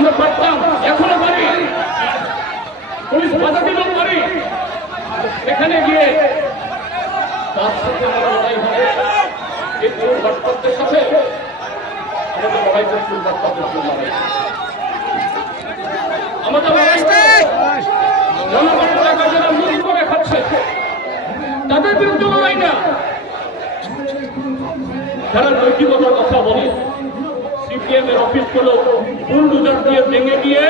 আমরা পারতাম, এখনও পারি। পুলিশ বাধা দিলেও পারি এখানে গিয়ে তার সাথে লড়াই হবে। এই বাটপাতের সাথে আমাদের লড়াই করে চোর বাটপাতের জন্য আমাদের জনগণের টাকা যারা মুখ করে খাচ্ছে, তাদের বিরুদ্ধে লড়াই না। যারা নৈতিকতার কথা বলে সিপিএম এর অফিসগুলো বুলডুজার দিয়ে ভেঙে দিয়ে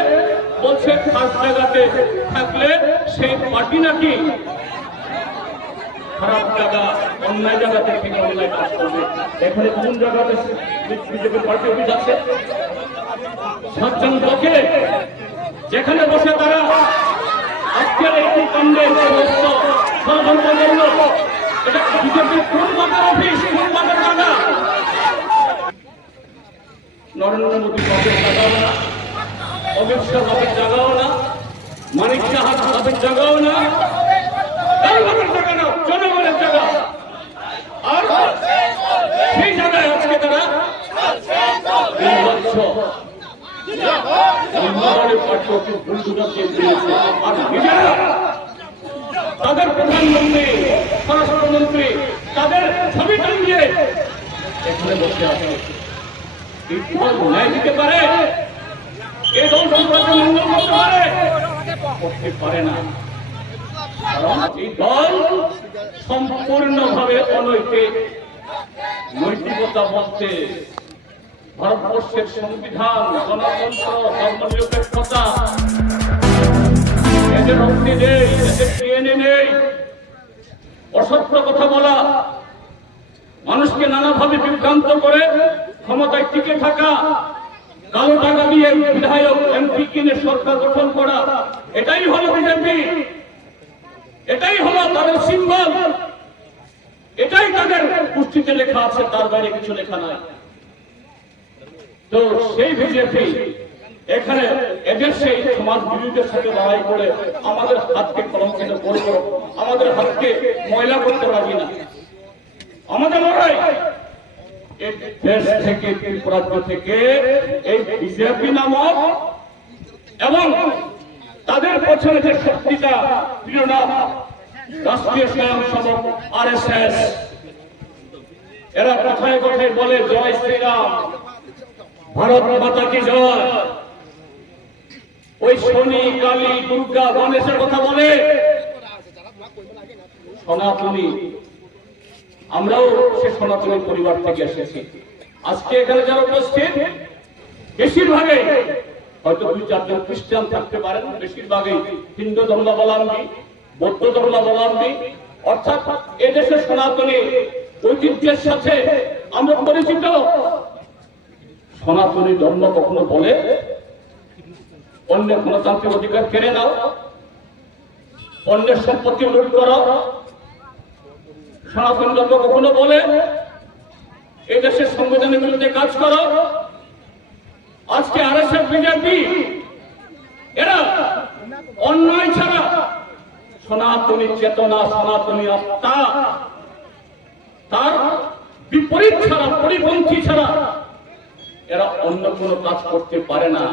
বলছে খাস জায়গাতে থাকলে সেই পার্টি নাকি? খারাপ জায়গা, অন্যায় জায়গাতে থেকে অন্যায় কাজ করবে। এখানে কোন জায়গাতে বিজেপি পার্টি অফিস আছে? সাতজন লোকে যেখানে বসে তারা আজকের একটি কাণ্ডে ষড়যন্ত্র করল এটা বিজেপির কোন বাজার অফিস, কোন বাজার জায়গা? নরেন্দ্র মোদী বাপের জায়গাও না অমিত শাহ জায়গাও না মানিক সাহা বাপের জায়গাও না, জনগণের জায়গা আর সেই জায়গায় আজকে তারা আর নিজেরা তাদের প্রধানমন্ত্রী, স্বরাষ্ট্রমন্ত্রী, তাদের ছবি টাঙিয়ে এখানে বসে আছে। পারে। এই দল পারে। করতে পারে না। কারণ সম্পূর্ণভাবে অনৈতিক বলতে ভারতবর্ষের সংবিধান, গণতন্ত্র, ধর্মনিরপেক্ষতা নেই নেই। অসত্য কথা বলা, মানুষকে নানাভাবে বিভ্রান্ত করে ক্ষমতায় টিকে থাকা, কালো টাকা দিয়ে বিধায়ক এমপি কিনে সরকার গঠন করা, এটাই হলো বিজেপি। এটাই হলো তাদের সিম্বল। এটাই তাদের পুষ্টিতে লেখা আছে, তার বাইরে কিছু লেখা নাই। তো সেই বিজেপি এখানে এদের সেই সমাজ বিরোধীদের সাথে লড়াই করে আমাদের হাতকে কলঙ্কিত করব আমাদের হাতকে ময়লা করতে রাজি না। আমাদের লড়াই দেশ থেকে ত্রিপুরাজ্য থেকে এই বিজেপি নামক এবং তাদের পেছনে যে শক্তিটা, প্রিয় নাম, রাষ্ট্রীয় স্বয়ংসেবক আর এস এস এরা কথায় কথায় বলে, জয় শ্রীরাম, ভারত মাতা কি জয়? ওই শনি, কালী, দুর্গা, গণেশের কথা বলে, সনাতনী আমরাও সে সনাতনী পরিবার থেকে এসেছি। আজকে এখানে যারা উপস্থিত বেশিরভাগই হয়তো দুই, চারজন খ্রিস্টান থাকতে পারেন, বেশিরভাগই হিন্দু ধর্মাবলম্বী, বৌদ্ধ ধর্মাবলম্বী। অর্থাৎ এদেশের সনাতনী ঐতিহ্যের সাথে আমরা পরিচিত। সনাতনী ধর্ম কখনো বলে, অন্যের গণতান্ত্রিক অধিকার কেড়ে নাও, অন্যের সম্পত্তি লুট করো। সনাতন ধর্ম কখনো বলে, এই দেশের সংবিধানের বিরুদ্ধে কাজ করো। আজকে আর এস বিজেপি, এরা অন্যায় ছাড়া সনাতনী চেতনা, সনাতনী আত্মা, তার বিপরীত ছাড়া, পরিপন্থী ছাড়া এরা অন্য কোনো কাজ করতে পারে না।